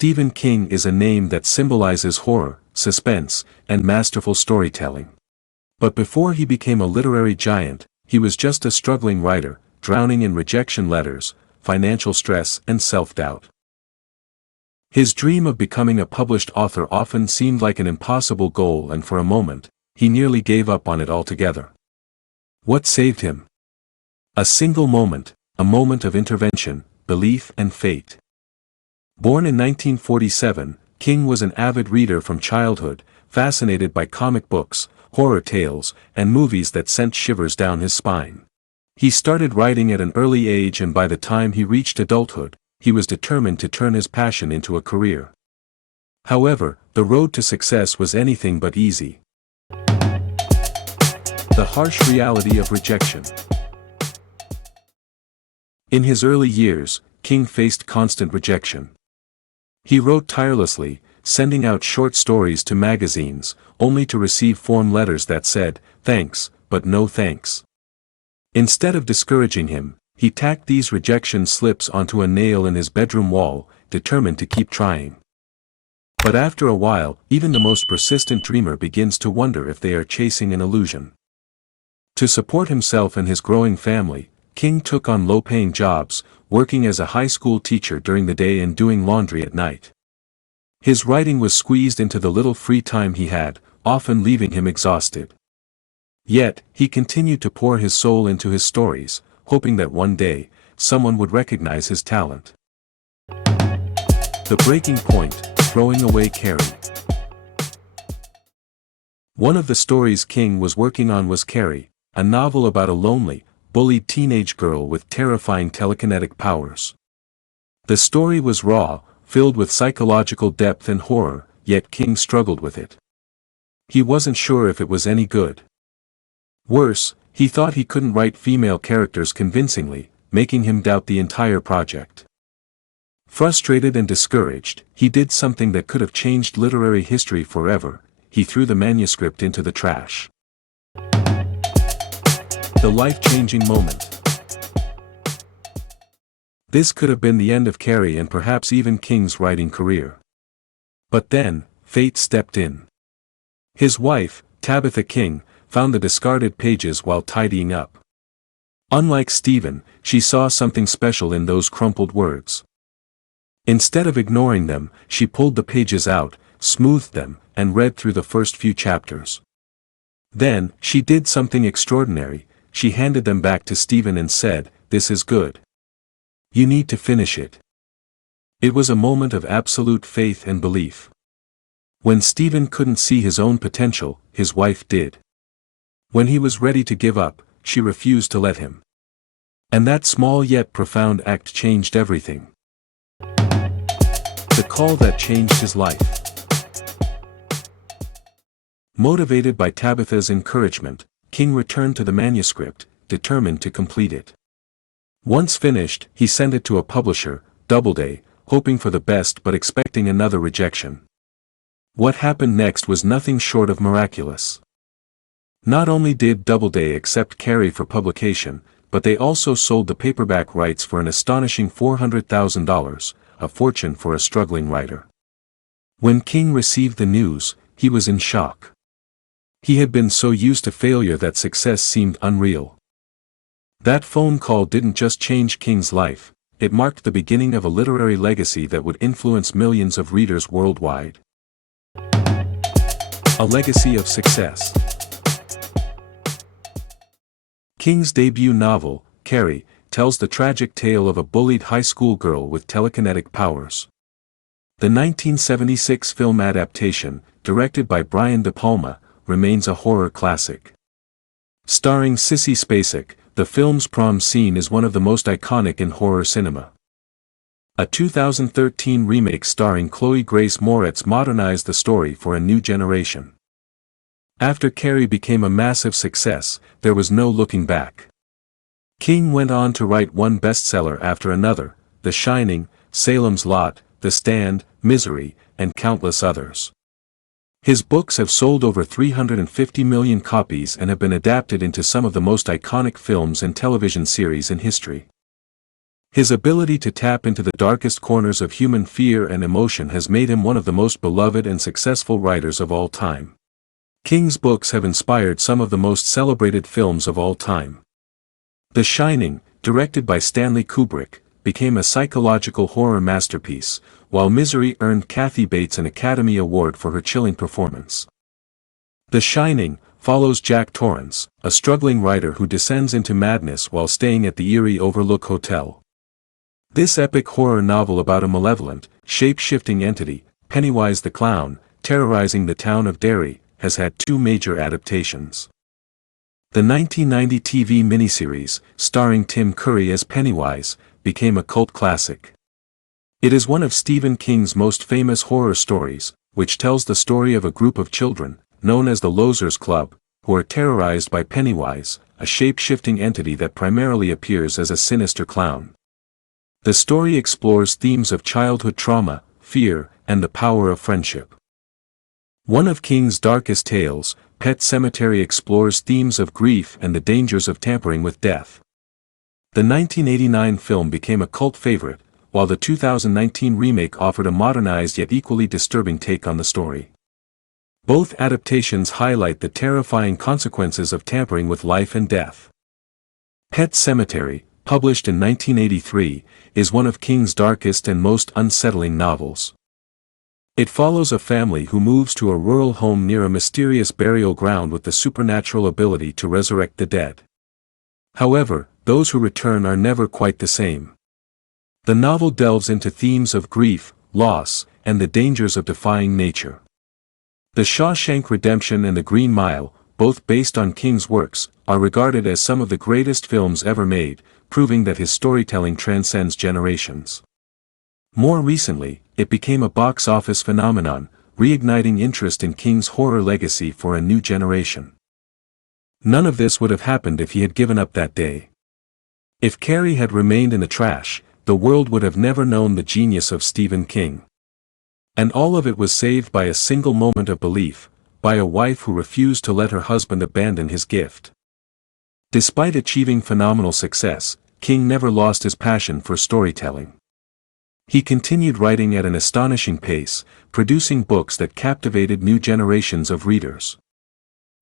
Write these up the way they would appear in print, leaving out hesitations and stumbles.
Stephen King is a name that symbolizes horror, suspense, and masterful storytelling. But before he became a literary giant, he was just a struggling writer, drowning in rejection letters, financial stress and self-doubt. His dream of becoming a published author often seemed like an impossible goal, and for a moment, he nearly gave up on it altogether. What saved him? A single moment, a moment of intervention, belief and fate. Born in 1947, King was an avid reader from childhood, fascinated by comic books, horror tales, and movies that sent shivers down his spine. He started writing at an early age, and by the time he reached adulthood, he was determined to turn his passion into a career. However, the road to success was anything but easy. The harsh reality of rejection. In his early years, King faced constant rejection. He wrote tirelessly, sending out short stories to magazines, only to receive form letters that said, "Thanks, but no thanks." Instead of discouraging him, he tacked these rejection slips onto a nail in his bedroom wall, determined to keep trying. But after a while, even the most persistent dreamer begins to wonder if they are chasing an illusion. To support himself and his growing family, King took on low-paying jobs, working as a high school teacher during the day and doing laundry at night. His writing was squeezed into the little free time he had, often leaving him exhausted. Yet, he continued to pour his soul into his stories, hoping that one day, someone would recognize his talent. The breaking point, throwing away Carrie. One of the stories King was working on was Carrie, a novel about a lonely, bullied teenage girl with terrifying telekinetic powers. The story was raw, filled with psychological depth and horror, yet King struggled with it. He wasn't sure if it was any good. Worse, he thought he couldn't write female characters convincingly, making him doubt the entire project. Frustrated and discouraged, he did something that could have changed literary history forever: he threw the manuscript into the trash. The life-changing moment. This could have been the end of Carrie and perhaps even King's writing career. But then, fate stepped in. His wife, Tabitha King, found the discarded pages while tidying up. Unlike Stephen, she saw something special in those crumpled words. Instead of ignoring them, she pulled the pages out, smoothed them, and read through the first few chapters. Then, she did something extraordinary: she handed them back to Stephen and said, "This is good. You need to finish it." It was a moment of absolute faith and belief. When Stephen couldn't see his own potential, his wife did. When he was ready to give up, she refused to let him. And that small yet profound act changed everything. The call that changed his life. Motivated by Tabitha's encouragement, King returned to the manuscript, determined to complete it. Once finished, he sent it to a publisher, Doubleday, hoping for the best but expecting another rejection. What happened next was nothing short of miraculous. Not only did Doubleday accept Carrie for publication, but they also sold the paperback rights for an astonishing $400,000, a fortune for a struggling writer. When King received the news, he was in shock. He had been so used to failure that success seemed unreal. That phone call didn't just change King's life, it marked the beginning of a literary legacy that would influence millions of readers worldwide. A legacy of success. King's debut novel, Carrie, tells the tragic tale of a bullied high school girl with telekinetic powers. The 1976 film adaptation, directed by Brian De Palma, remains a horror classic. Starring Sissy Spacek, the film's prom scene is one of the most iconic in horror cinema. A 2013 remake starring Chloe Grace Moretz modernized the story for a new generation. After Carrie became a massive success, there was no looking back. King went on to write one bestseller after another: The Shining, Salem's Lot, The Stand, Misery, and countless others. His books have sold over 350 million copies and have been adapted into some of the most iconic films and television series in history. His ability to tap into the darkest corners of human fear and emotion has made him one of the most beloved and successful writers of all time. King's books have inspired some of the most celebrated films of all time. The Shining, directed by Stanley Kubrick, became a psychological horror masterpiece, while Misery earned Kathy Bates an Academy Award for her chilling performance. The Shining follows Jack Torrance, a struggling writer who descends into madness while staying at the Erie Overlook Hotel. This epic horror novel about a malevolent, shape-shifting entity, Pennywise the Clown, terrorizing the town of Derry, has had two major adaptations. The 1990 TV miniseries, starring Tim Curry as Pennywise, became a cult classic. It is one of Stephen King's most famous horror stories, which tells the story of a group of children, known as the Losers Club, who are terrorized by Pennywise, a shape-shifting entity that primarily appears as a sinister clown. The story explores themes of childhood trauma, fear, and the power of friendship. One of King's darkest tales, Pet Sematary, explores themes of grief and the dangers of tampering with death. The 1989 film became a cult favorite, while the 2019 remake offered a modernized yet equally disturbing take on the story. Both adaptations highlight the terrifying consequences of tampering with life and death. Pet Sematary, published in 1983, is one of King's darkest and most unsettling novels. It follows a family who moves to a rural home near a mysterious burial ground with the supernatural ability to resurrect the dead. However, those who return are never quite the same. The novel delves into themes of grief, loss, and the dangers of defying nature. The Shawshank Redemption and The Green Mile, both based on King's works, are regarded as some of the greatest films ever made, proving that his storytelling transcends generations. More recently, it became a box office phenomenon, reigniting interest in King's horror legacy for a new generation. None of this would have happened if he had given up that day. If Carrie had remained in the trash, the world would have never known the genius of Stephen King. And all of it was saved by a single moment of belief, by a wife who refused to let her husband abandon his gift. Despite achieving phenomenal success, King never lost his passion for storytelling. He continued writing at an astonishing pace, producing books that captivated new generations of readers.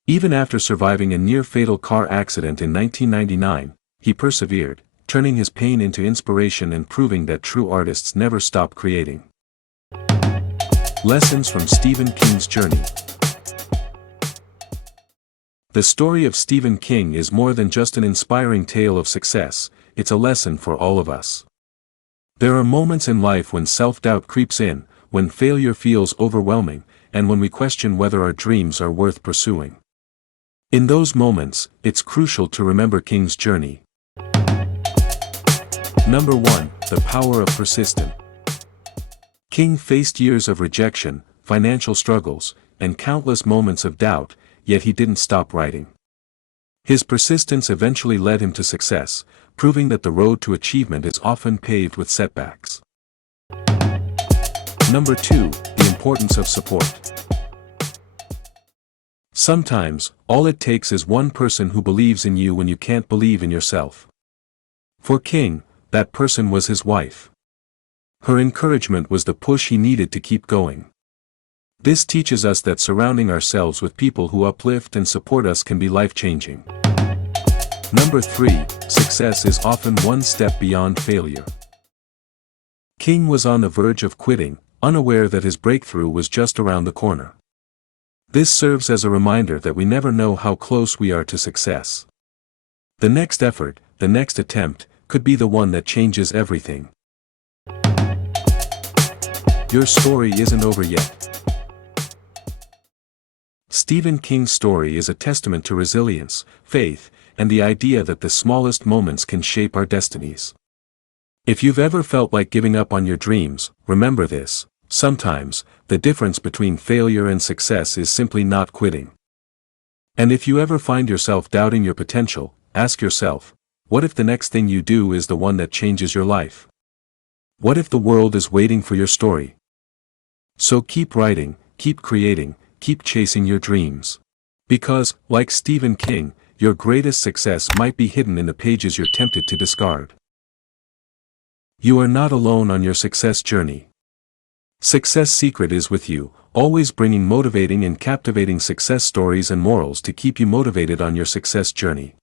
Even after surviving a near-fatal car accident in 1999, he persevered, turning his pain into inspiration and proving that true artists never stop creating. Lessons from Stephen King's journey. The story of Stephen King is more than just an inspiring tale of success, it's a lesson for all of us. There are moments in life when self-doubt creeps in, when failure feels overwhelming, and when we question whether our dreams are worth pursuing. In those moments, it's crucial to remember King's journey. Number 1, the power of persistence. King faced years of rejection, financial struggles, and countless moments of doubt, yet he didn't stop writing. His persistence eventually led him to success, proving that the road to achievement is often paved with setbacks. Number 2, the importance of support. Sometimes, all it takes is one person who believes in you when you can't believe in yourself. For King, that person was his wife. Her encouragement was the push he needed to keep going. This teaches us that surrounding ourselves with people who uplift and support us can be life-changing. Number 3, success is often one step beyond failure. King was on the verge of quitting, unaware that his breakthrough was just around the corner. This serves as a reminder that we never know how close we are to success. The next effort, the next attempt, could be the one that changes everything. Your story isn't over yet. Stephen King's story is a testament to resilience, faith, and the idea that the smallest moments can shape our destinies. If you've ever felt like giving up on your dreams, remember this: sometimes, the difference between failure and success is simply not quitting. And if you ever find yourself doubting your potential, ask yourself, what if the next thing you do is the one that changes your life? What if the world is waiting for your story? So keep writing, keep creating, keep chasing your dreams. Because, like Stephen King, your greatest success might be hidden in the pages you're tempted to discard. You are not alone on your success journey. Success Secret is with you, always bringing motivating and captivating success stories and morals to keep you motivated on your success journey.